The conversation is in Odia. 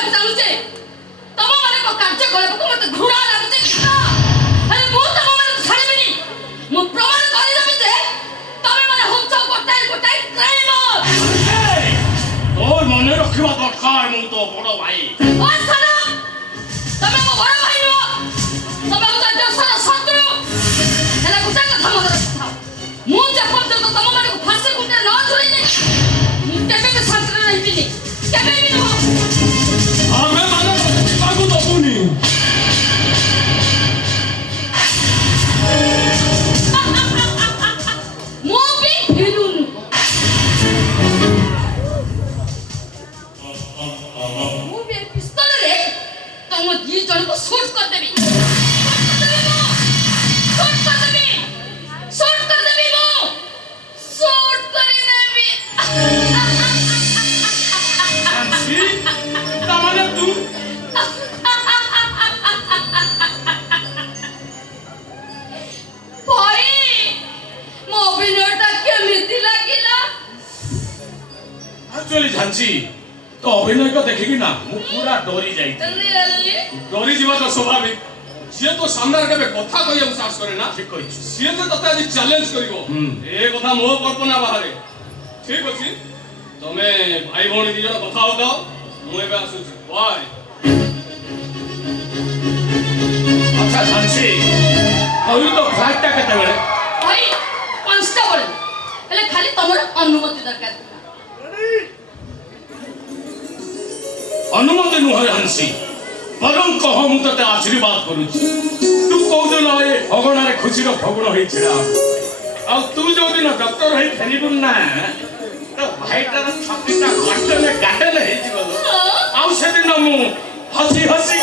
କହିବାକୁ ଚାହୁଁଛେ ତମମାନଙ୍କ କାର୍ଯ୍ୟକଳାପକୁ ମତେ ଘୃଣା ଲାଗୁଛି। ହେଲେ ମୁଁ ତମମାନଙ୍କୁ ଛାଡ଼ିବିନି। ମୁଁ ପ୍ରମାଣ କରିଦେବି ଯେ ତମେ ମାନେ ହଉଛ ଗୋଟାଏ ଗୋଟାଏ କ୍ରାଇମର। তোর মনে রখিবা দরকার মু তো বড় ভাই। ও সারা ତମେ ମୋ ବଡ଼ ଭାଇ ନୁହଁ। ତମେ ମୋ ଦେଶର ଶତ୍ରୁ। ହେଲେ ଗୋଟେ କଥା ମନେ ରଖିଥାଅ, ମୁଁ ଯେପର୍ଯ୍ୟନ୍ତ ତମମାନଙ୍କୁ ଫାଶୀ କୁଣ୍ଡରେ ନ ଝୁଲେଇନି ମୁଁ କେବେ ବି ଶାନ୍ତିରେ ରହିବିନି। କେବେ ବି ନୁହଁ। ଆମେ ମାନେ ତାକୁ ଦବୁନି। ମୁଁ ବି ହିରୁ ନୁହଁ। ମୁଁ ବି ପିସ୍ତଲରେ ତମ ଦି ଜଣକୁ ସୁଟ୍ କରିଦେବି। তামানে তুই ভাই ମୋ ଅଭିନୟଟା କେମିତି ଲାଗିଲା? ଆକ୍ଚୁଆଲି ଝାନ୍ସି ତ ଅଭିନୟକୁ ଦେଖିକି ନା ମୁଁ ପୁରା ଡରି ଯାଇଥିଲି। ଡରି ଯିବା ତ ସ୍ୱାଭାବିକ। ସିଏ ତ ସାମ୍ନାରେ କେବେ କଥା କହିବାକୁ ସାହସ କରେ ନା। ଠିକ କହିଛୁ। ସିଏ ତ ତତେ ଆଜି ଚ୍ୟାଲେଞ୍ଜ କରିବ ଏ କଥା ମୋ କଳ୍ପନା ବାହାରେ। ଠିକ ଅଛି, ତମେ ଭାଇ ଭଉଣୀ ଦି ଜଣ କଥା ହଉଥାଅ, ମୁଁ ଏବେ ଆସୁଛି। ବାଏ। ଆଚ୍ଛା ଝାନ୍ସି, କହିଲୁ ତ ଫ୍ଲାଇଟଟା କେତେବେଳେ? ଭାଇ 5ଟା ବେଳେ। ହେଲେ ଖାଲି ତମର ଅନୁମତି ଦରକାର। ଅନୁମତି ନୁହଁ ଝାନ୍ସି, ବରଂ କହ ମୁଁ ତତେ ଆଶୀର୍ବାଦ କରୁଛି। ତୁ କୋଉଦିନ ଏ ଅଗଣାରେ ଖୁସିର ଫଗୁଣ ହେଇ ଛିଡ଼ା ଆଉ ତୁ ଯୋଉଦିନ ଡକ୍ଟର ହେଇ ଫେରିବୁ ନା ତ ଭାଇଟାର ଛାତିଟା ଗାଟେଲେ ହେଇଯିବ। ଆଉ ସେଦିନ ମୁଁ ହସି ହସି